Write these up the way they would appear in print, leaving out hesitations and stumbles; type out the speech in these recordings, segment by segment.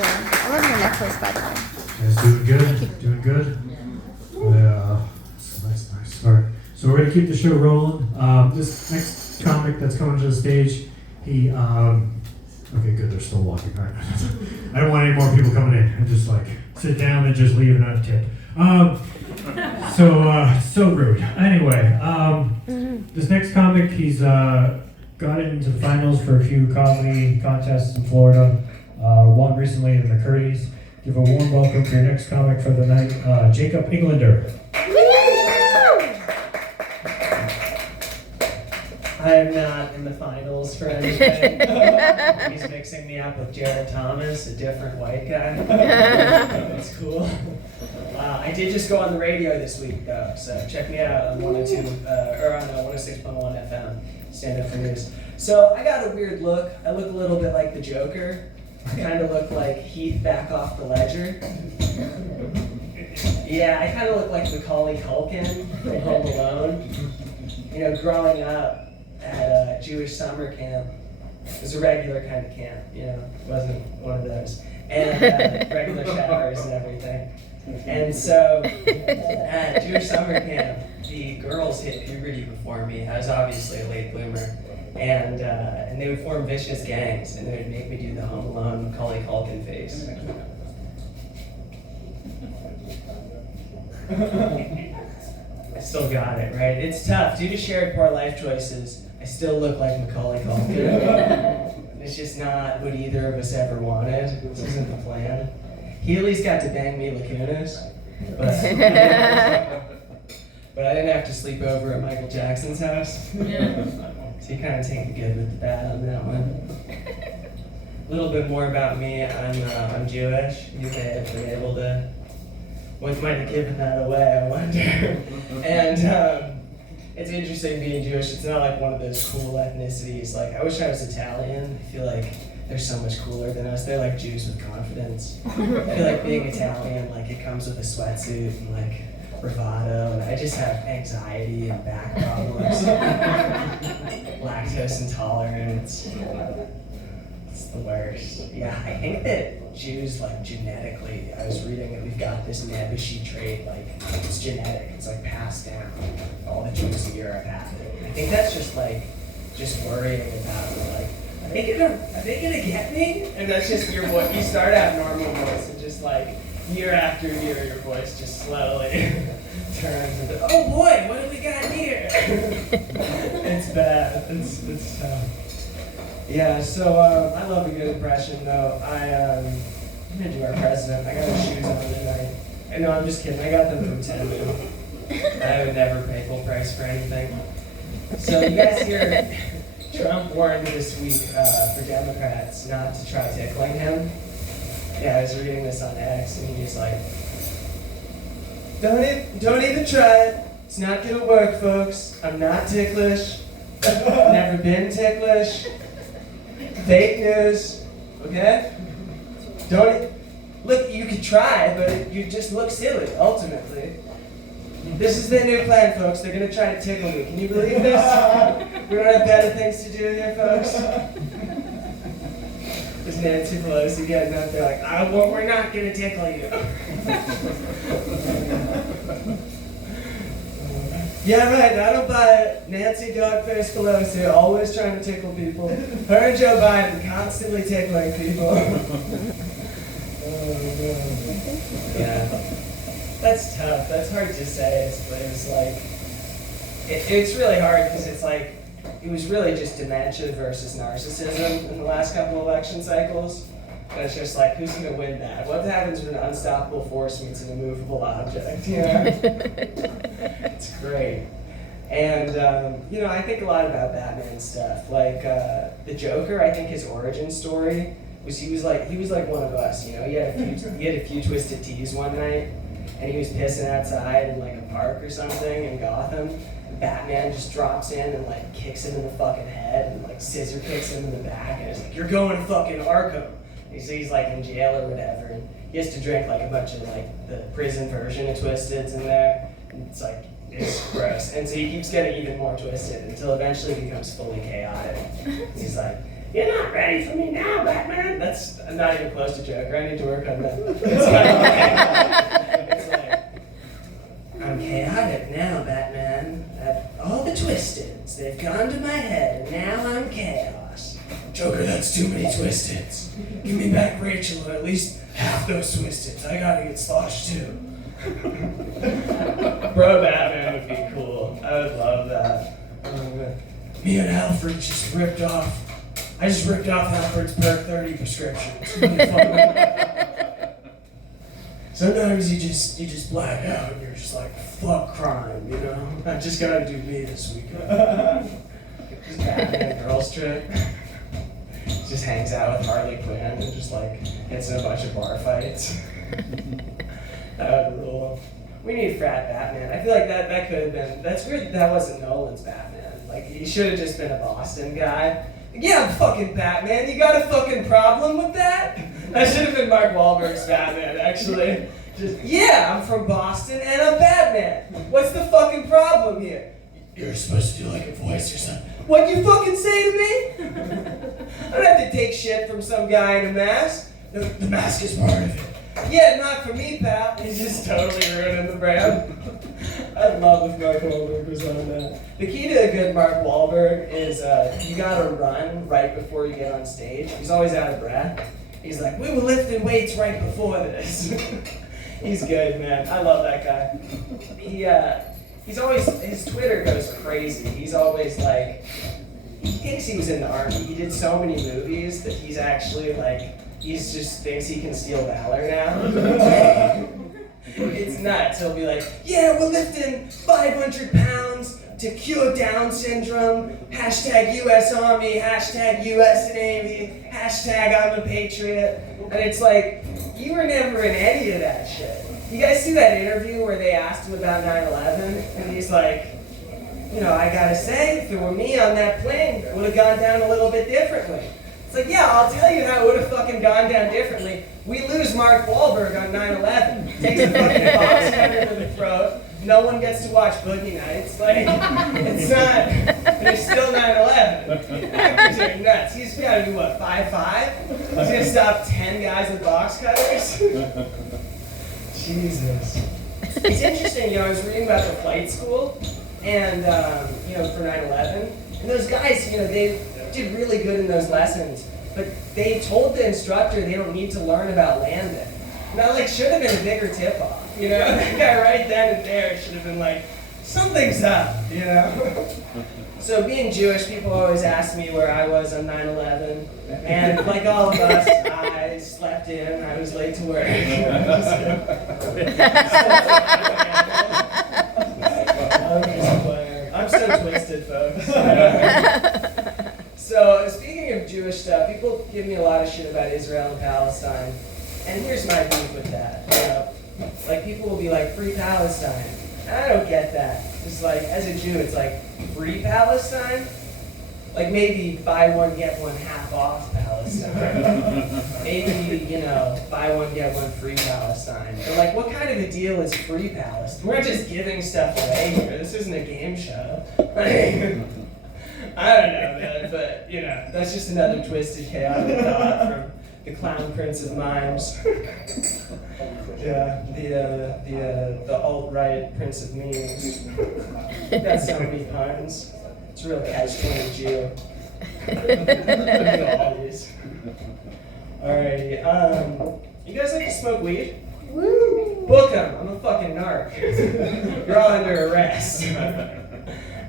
cool. I love your necklace, by the way. You guys doing good? Doing good? Yeah. Nice. All right. So we're gonna keep the show rolling. This next comic that's coming to the stage, he. Okay, good. They're still walking. All right. I don't want any more people coming in. I just like sit down and just leave and not tip. So rude. Anyway, this next comic, he's got into the finals for a few comedy contests in Florida. Won recently in the McCurdy's. Give a warm welcome for your next comic for the night, Jacob Englander. I'm not in the finals for anything. He's mixing me up with Jared Thomas, a different white guy. That's cool. I did just go on the radio this week, though, so check me out on 106.1 FM, Stand Up for News. So I got a weird look. I look a little bit like the Joker. I kind of look like Heath back off the ledger. Yeah, I kind of look like Macaulay Culkin from Home Alone. You know, growing up at a Jewish summer camp, it was a regular kind of camp, you know, it wasn't one of those. And regular showers and everything. And so, at Jewish summer camp, the girls hit puberty before me. I was obviously a late bloomer. And they would form vicious gangs, and they would make me do the Home Alone Macaulay Culkin face. I still got it, right? It's tough. Due to shared poor life choices, I still look like Macaulay Culkin. It's just not what either of us ever wanted. This isn't the plan. He at least got to bang Mila Kunis, but I didn't have to sleep over at Michael Jackson's house. So you kind of take the good with the bad on that one. A little bit more about me. I'm Jewish. You may have been able to. What might have given that away, I wonder. And it's interesting being Jewish. It's not like one of those cool ethnicities. Like, I wish I was Italian. I feel like they're so much cooler than us. They're like Jews with confidence. I feel like being Italian, like, it comes with a sweatsuit and like bravado, and I just have anxiety and back problems. Lactose intolerance. It's the worst. Yeah, I think that Jews, like, genetically, I was reading that we've got this Nebuchadnezzar trait, like, it's genetic, it's like passed down. All the Jews in Europe have it. I think that's just worrying about, like, are they gonna get me? And that's just your voice. You start out normal voice and just like year after year, your voice just slowly turns into, oh boy, what do we got here? It's bad. It's tough. Yeah. So I love a good impression though. I'm gonna do our president. I got his shoes on tonight. And no, I'm just kidding. I got them from Temu. I would never pay full price for anything. So you guys hear Trump warned this week for Democrats not to try tickling him. Yeah, I was reading this on X, and he's like, don't even try it. It's not gonna work, folks. I'm not ticklish. Never been ticklish. Fake news. Okay? Look, you could try, but you just look silly, ultimately. This is their new plan, folks. They're gonna try to tickle me. Can you believe this? We don't have better things to do here, folks. There's Nancy Pelosi getting up there like, we're not gonna tickle you. Yeah, right. I don't buy it. Nancy Dogface Pelosi, always trying to tickle people. Her and Joe Biden constantly tickling people. Yeah. That's tough. That's hard to say. It's like, it's really hard because it's like, it was really just dementia versus narcissism in the last couple election cycles. And it's just like, who's going to win that? What happens when an unstoppable force meets an immovable object? You know? It's great. And, I think a lot about Batman stuff. Like, the Joker, I think his origin story was he was like one of us, you know? He had a few twisted teas one night. And he was pissing outside in like a park or something in Gotham. And Batman just drops in and like kicks him in the fucking head and like scissor kicks him in the back and is like, "You're going to fucking Arkham." And he's like in jail or whatever. And he has to drink like a bunch of like the prison version of Twisteds in there. And it's gross. And so he keeps getting even more twisted until eventually he becomes fully chaotic. He's like, "You're not ready for me now, Batman." That's not even close to Joker. I need to work on that. It's like, "I'm chaotic now, Batman. All the twisteds, they've gone to my head, and now I'm chaos." "Joker, that's too many twisteds. Give me back Rachel, or at least half those twisteds. I gotta get sloshed too." Bro, Batman would be cool. I would love that. Me and Alfred just ripped off. I just ripped off Alfred's Perk 30 prescription. It's really fun. Sometimes you just black out and you're just like, fuck crime, you know? I just gotta do me this weekend. Just Batman girls trip. Just hangs out with Harley Quinn and just like gets in a bunch of bar fights. That would rule. We need frat Batman. I feel like that could have been. That's weird that wasn't Nolan's Batman. Like he should have just been a Boston guy. "Yeah, I'm fucking Batman. You got a fucking problem with that?" That should have been Mark Wahlberg's Batman, actually. Just, "Yeah, I'm from Boston and I'm Batman. What's the fucking problem here?" "You're supposed to do like a voice or something." "What'd you fucking say to me?" I don't have to take shit from some guy in a mask. The mask is part of it." "Yeah, not for me, pal." He's just totally ruining the brand. I'd love if Mark Wahlberg was on that. The key to a good Mark Wahlberg is you gotta run right before you get on stage. He's always out of breath. He's like, "We were lifting weights right before this." He's good, man. I love that guy. He's always, his Twitter goes crazy. He's always like, he thinks he was in the army. He did so many movies that he's actually like, he's just thinks he can steal valor now. It's nuts. He'll be like, "Yeah, we're lifting 500 pounds to cure Down syndrome. Hashtag US Army, hashtag US Navy, hashtag I'm a patriot." And it's like, you were never in any of that shit. You guys see that interview where they asked him about 9/11? And he's like, "You know, I gotta say, if it were me on that plane, it would have gone down a little bit differently." It's like, yeah, I'll tell you how it would have fucking gone down differently. We lose Mark Wahlberg on 9/11. Takes a fucking box cutter to the throat. No one gets to watch Boogie Nights. Like, it's not, there's still 9/11. Actors are nuts. He's gotta do what, 5'5"? He's gonna stop 10 guys with box cutters? Jesus. It's interesting, you know, I was reading about the flight school, and, you know, for 9/11, and those guys, you know, they did really good in those lessons, but they told the instructor they don't need to learn about landing. And that, like, should have been a bigger tip-off, you know? That guy right then and there should have been like, something's up, you know? So being Jewish, people always ask me where I was on 9/11, and like all of us, I slept in, I was late to work. I'm so twisted, folks. So speaking of Jewish stuff, people give me a lot of shit about Israel and Palestine, and here's my beef with that. You know, like people will be like, "Free Palestine," and I don't get that. It's like, as a Jew, it's like, free Palestine? Like maybe buy one, get one half off Palestine. Maybe, you know, buy one, get one free Palestine. But like, what kind of a deal is free Palestine? We're not just giving stuff away here. This isn't a game show. I don't know, man, but, you know, that's just another twisted, chaotic thought from the clown prince of mimes. Yeah, the alt-right prince of memes. Got so many puns. It's a real catch-22. Alrighty, you guys like to smoke weed? Woo! Book 'em, I'm a fucking narc. You're all under arrest.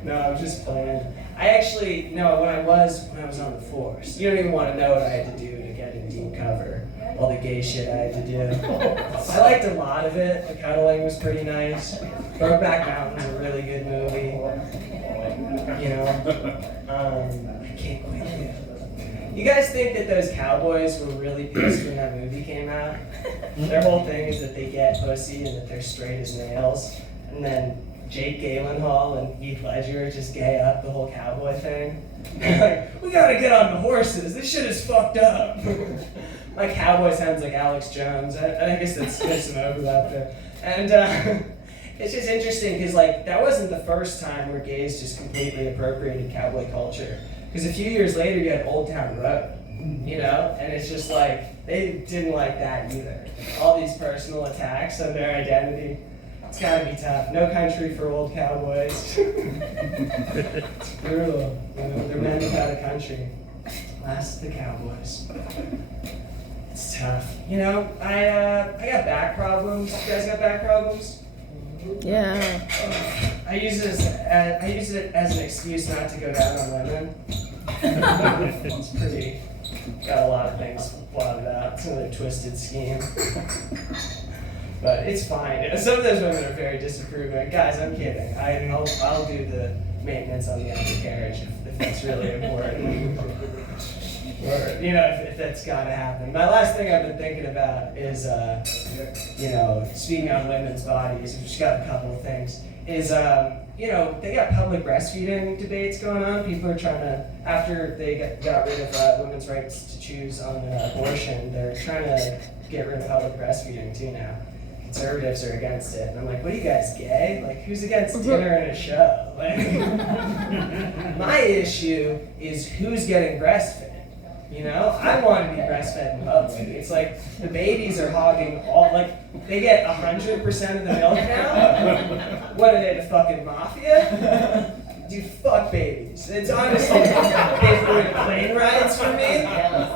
No, I'm just playing. I actually, no, when I was on the force, you don't even want to know what I had to do to get in deep cover. All the gay shit I had to do. I liked a lot of it. The cuddling was pretty nice. Brokeback Mountain's a really good movie. You know, I can't quit it. You guys think that those cowboys were really pissed when that movie came out? Their whole thing is that they get pussy and that they're straight as nails. And then Jake Gyllenhaal and Heath Ledger just gay up the whole cowboy thing. Like, we gotta get on the horses. This shit is fucked up. My cowboy sounds like Alex Jones. I guess there's some overlap there. And it's just interesting because like that wasn't the first time where gays just completely appropriated cowboy culture. Because a few years later, you had Old Town Road, you know? And it's just like, they didn't like that either. All these personal attacks on their identity. It's gotta be tough. No country for old cowboys. It's brutal. You know, they're men without a country. Last the cowboys. It's tough. You know, I got back problems. You guys got back problems? Yeah. I use it as an excuse not to go down on women. It's pretty. Got a lot of things plotted out. It's another twisted scheme. But it's fine. Some of those women are very disapproving. Guys, I'm kidding. I'll do the maintenance on the undercarriage if that's really important. Or, you know, if that's gotta happen. My last thing I've been thinking about is, you know, speaking on women's bodies, I've just got a couple of things, is, you know, they got public breastfeeding debates going on. People are trying to, after they got rid of women's rights to choose on abortion, they're trying to get rid of public breastfeeding too now. Conservatives are against it. And I'm like, what are you guys, gay? Like, who's against dinner and a show? Like, my issue is who's getting breastfed. You know, I want to be breastfed in public. It's like the babies are hogging all, like, they get 100% of the milk now. What are they, the fucking mafia? Dude, fuck babies. It's honestly, they've ruined plane rides for me.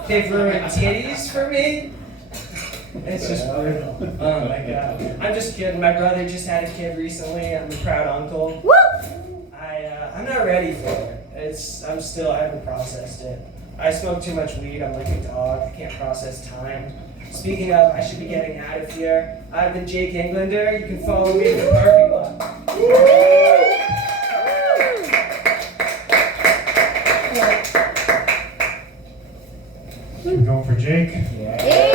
They've ruined titties for me. It's just brutal. Oh my god. I'm just kidding. My brother just had a kid recently. I'm a proud uncle. Woo! I'm not ready for it. I haven't processed it. I smoke too much weed. I'm like a dog. I can't process time. Speaking of, I should be getting out of here. I've been Jake Englander. You can follow me in the parking lot. We're going for Jake. Yeah.